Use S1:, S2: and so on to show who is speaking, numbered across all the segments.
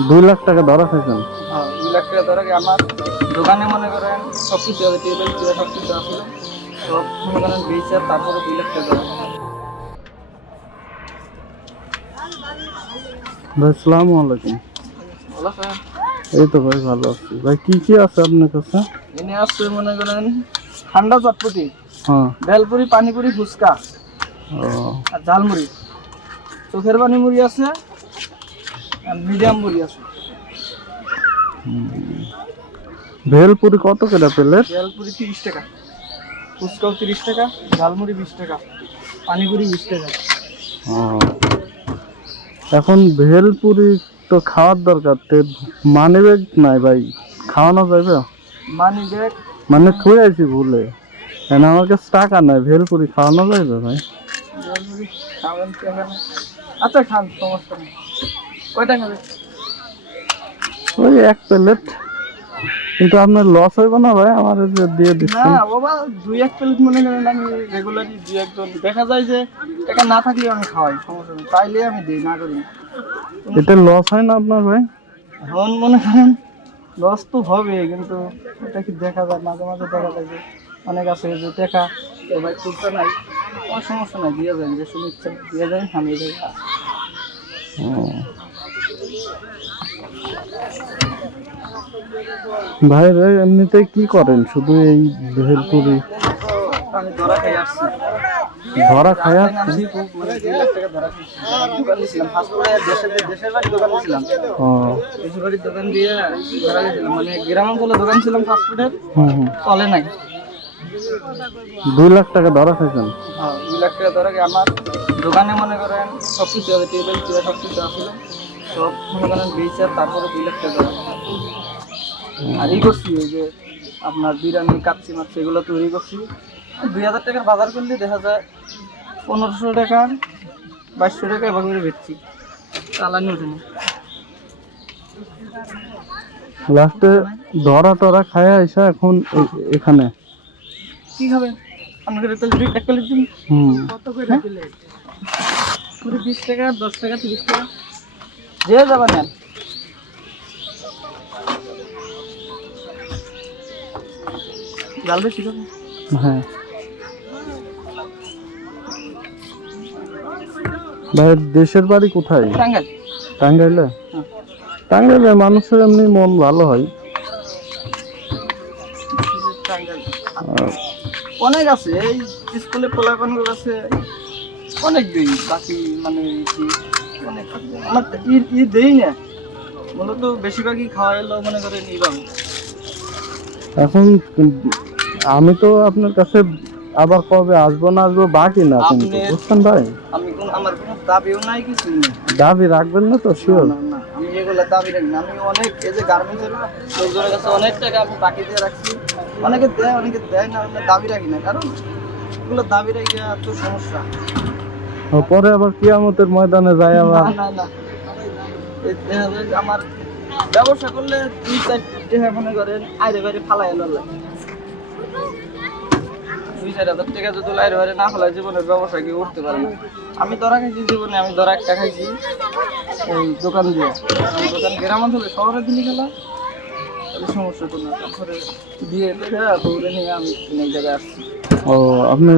S1: দুই লাখ টাকা ধরা খাইছেন
S2: হ্যাঁ দুই লাখ টাকা ধরে আমার দোকানে মনে করেন সব কিছু আছে টেবিল চেয়ার সব কিছু আসলো সব মনে করেন বেচে তারপরে দুই লাখ টাকা
S1: ভাই সালামু আলাইকুম। এই তো ভাই ভালো আছি। ভাই কি কি আছে আপনার কাছে?
S2: এনে আসছে মনে করেন ঠান্ডা চটপটি
S1: হ্যাঁ।
S2: বেলপুরি পানিপুরি ফুচকা
S1: ও।
S2: আর ঝালমুড়ি। চোখের পানি মুড়ি আছে মিডিয়াম মুড়ি আছে।
S1: ভেলপুরি কত করে প্লেট
S2: ভেলপুরি তিরিশ টাকা। ফুচকাও তিরিশ টাকা ঝালমুড়ি বিশ টাকা পানিপুরি বিশ টাকা।
S1: এখন ভেলপুরি তো খাওয়ার দরকার তে মানি ব্যাগ নাই ভাই খাওয়ানো যাবে
S2: মানি ব্যাগ
S1: মানে থুই আইছি ভুলে। কেন আমার কাছে টাকা নাই ভেলপুরি খাওয়ানো যাবে ভাই?
S2: আচ্ছা খান সমস্যা নেই। কয়টা খাবে
S1: ওই এক প্লেট। কিন্তু আপনার লস হইব না ভাই আমার যে দিয়ে
S2: না বাবা দুই এক প্লেট মনে করেন আমি রেগুলারই দুই একজন। দেখা যায় যে টাকা না থাকলে আমি খাওয়াই সমস্যা নেই। চাইলে আমি দিই না করি।
S1: এতে লস হয় না আপনার ভাই?
S2: এখন মনে করেন লস তো হবে কিন্তু এটা কি দেখা যায়? মাঝে মাঝে দেখা যায় যে অনেক আছে যে টাকা তো ভাই তুলতে নাই। কোনো সমস্যা নাই দিয়ে যান যে শুনে ইচ্ছা দিয়ে যান আমি।
S1: ও। ভাই এমনিতে কি করেন? শুধু এই ভেলপুরি
S2: ধরা
S1: খায়া
S2: আমি খুব দুই লাখ টাকা ধরা খাইছি দোকান ছিলাম চলে নাই
S1: দুই লাখ টাকা ধরা খাইছেন?
S2: হ্যাঁ দুই লাখ টাকা ধরে আমার দোকানে মনে করেন সব কিছু টেবিল চেয়ার সব মনে করেন বেচে তারপরে দুই লাখ টাকা। আর ই করছি ওই যে আপনার বিরিয়ানি কাচ্চি মাছ এগুলো তৈরি করছি। দুই হাজার টাকার বাজার করলে দেখা যায় পনেরোশো টাকা বাইশশো টাকা এবার করে বেচছি। চালানি ওঠেনি
S1: লাস্টে ধরা টরা খায়া আইসা এখন এখানে।
S2: কি খাবেন? আপনাকে তাহলে দুই প্লেট দিন।
S1: হুম।
S2: কত করে প্লেট পুরো বিশ টাকা দশ টাকা তিরিশ টাকা। যে নেন। বেশি
S1: হ্যাঁ। ভাই দেশের বাড়ি কোথায়?
S2: টাঙ্গাইল।
S1: টাঙ্গাইলে?
S2: হ্যাঁ।
S1: টাঙ্গাইলে মানুষের এমনি মন ভালো হয়।
S2: অনেক আছে এই স্কুলে পোলাপানগুলো আছে অনেক বাকি মানে আমার তো ই ই দেই না। মূলত বেশিরভাগই খাওয়া এলো মনে করেন এইভাবে
S1: এখন আমি তো আপনার কাছে আবার কবে আসব না আসব বাকি না কিন্তু
S2: আপনি-
S1: বুঝছেন ভাই?
S2: আমি কোন আমার কোনো দাবিও নাই কিছু নেই।
S1: দাবি রাখবেন না তো শিওর
S2: না, না, আমি এগুলো দাবি রাখি না। আমি অনেক এই যে গার্মেন্টসের লোকজনের কাছে অনেক টাকা আমি বাকি দিয়ে রাখছি। অনেকে দেয় অনেকে দেয় না আমরা দাবি রাখি না। কারণ এগুলো দাবি রাখি এত সমস্যা।
S1: পরে আবার কিয়ামতের ময়দানে যায়
S2: না
S1: আবার।
S2: আমার ব্যবসা করলে দুই মনে করেন আইরে বাইরে ফালাই এলো দুই চার হাজার টাকা যদি আইরে বাইরে না ফেলায় জীবনের ব্যবসা কি পারে না। আমি ধরা খাইছি জীবনে আমি ধরা একটা খাইছি এই দোকান দিয়ে। দোকান গ্রাম অঞ্চলে শহরে দিলি গেলা তাহলে সমস্যা তারপরে দিয়ে দেখা দৌড়ে নিয়ে আমি এই জায়গায় আসছি।
S1: ও আপনি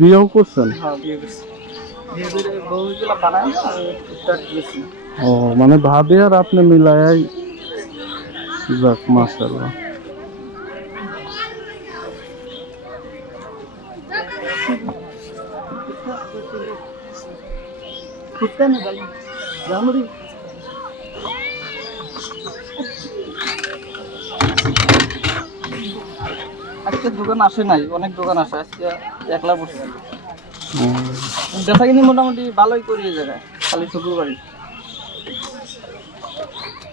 S1: বিয়েও করছেন?
S2: হ্যাঁ বিয়ে করছি।
S1: ও মানে ভাবি আর আপনি মিলাই যাক মাশাআল্লাহ।
S2: আজকে দোকান আসে নাই অনেক দোকান আসে আজকে একলা বসে
S1: হুম।
S2: দেখা কিনি মোটামুটি ভালোই করি জায়গায় খালি শুক্রবারই।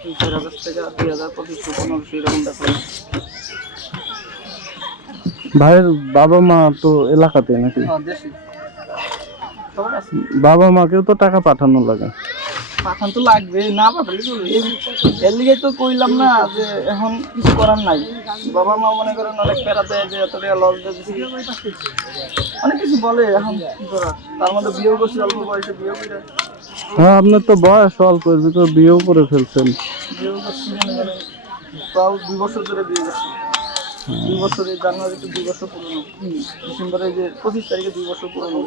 S2: দুই চার হাজার টাকা দুই হাজার পঁচিশশো পনেরোশো এরকম দেখা
S1: ভাইয়ের বাবা মা তো এলাকাতে নাকি?
S2: বাবা দেশি। সবাই
S1: বাবা মাকেও তো টাকা পাঠানো লাগে।
S2: পাঠান তো লাগবে না পাঠালে চলবে। এর লিগে তো কইলাম না যে এখন কিছু করার নাই। বাবা মা মনে করেন অনেক প্যারা দেয় যে এত টাকা লস দিয়েছি অনেক কিছু বলে এখন করার? তার মধ্যে বিয়েও করছি অল্প বয়সে বিয়েও করে।
S1: হ্যাঁ আপনার তো বয়স অল্প ভিতর বিয়েও করে ফেলছেন।
S2: বিয়েও করছি তাও দুই বছর ধরে বিয়ে করছি। দুই বছর জানুয়ারিতে দুই বছর পুরনো ডিসেম্বরে যে পঁচিশ তারিখে দুই বছর পুরনো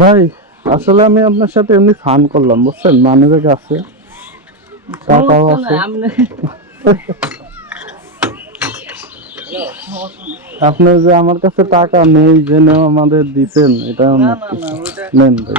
S1: ভাই আসলে আমি আপনার সাথে এমনি ফান করলাম বুঝছেন? মানে ব্যাগ আছে। টাকাও আছে আপনি যে আমার কাছে টাকা নেই জেনে আমাদের দিতেন এটা নেন ভাই।